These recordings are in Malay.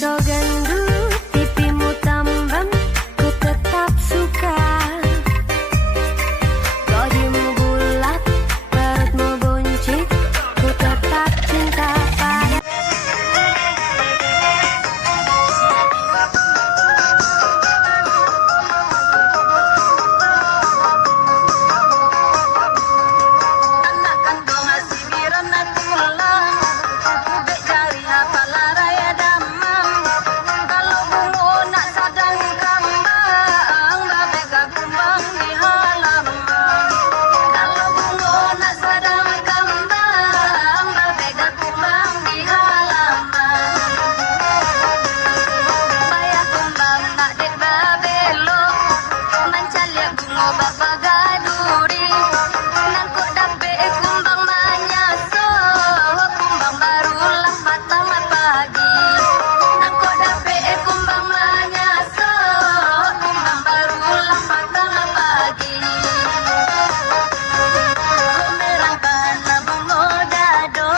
kau gendut, pipimu tambang, ku tetap suka. Bodymu bulat, perutmu buncit, ku tetap cinta pada. Anak kandung masih birana tulang, bubek jari apalah raya damang. Kalau bungo nak sadang kambang, babek gagumbang di halaman. Kalau bungo nak sadang kambang, babek gagumbang di halaman. Bayar kumbang nak dek babelo, mancalia bungo baba gaduri. Nangkuk dapet kumbang manyaso, kumbang barulah batang pagi. Nangkuk dapet kumbang manyaso, kumbang barulah batang pagi. Kumerang bana bungo dado,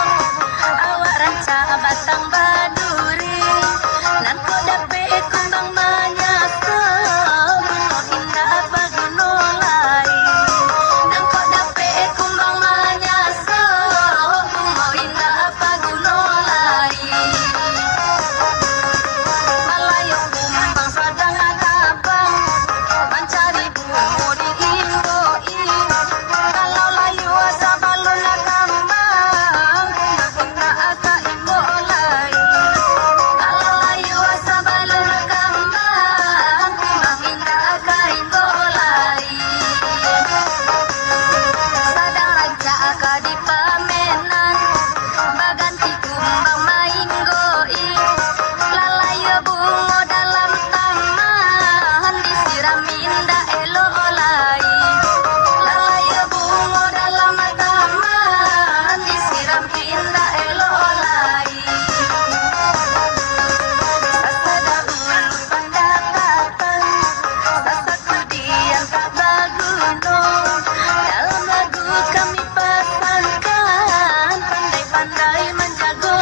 awak rancak batang baduri. Nangkuk dapet kumbang manyaso, bungo indah baguno lai. Nangkuk dapet kumbang manyaso, bungo indah baguno lai. Malayo kumbang sadang agabang, mencari bungo di imboi. Kalau layu asa balon kambang, kumbang aka imbo lai. Kalau layu asa balon kambang, kumbang indah aka imbo lai. Sadang raja aka di pamenan, baganti kumbang main goi. Lalayo bungo dalam taman, disiram indah elo olai. Lalayo bungo dalam taman, disiram indah elo olai. Sasa dahulu pendapatan, sasa kemudian tak baguno. Dalam lagu kami pesankan, pandai-pandai menjago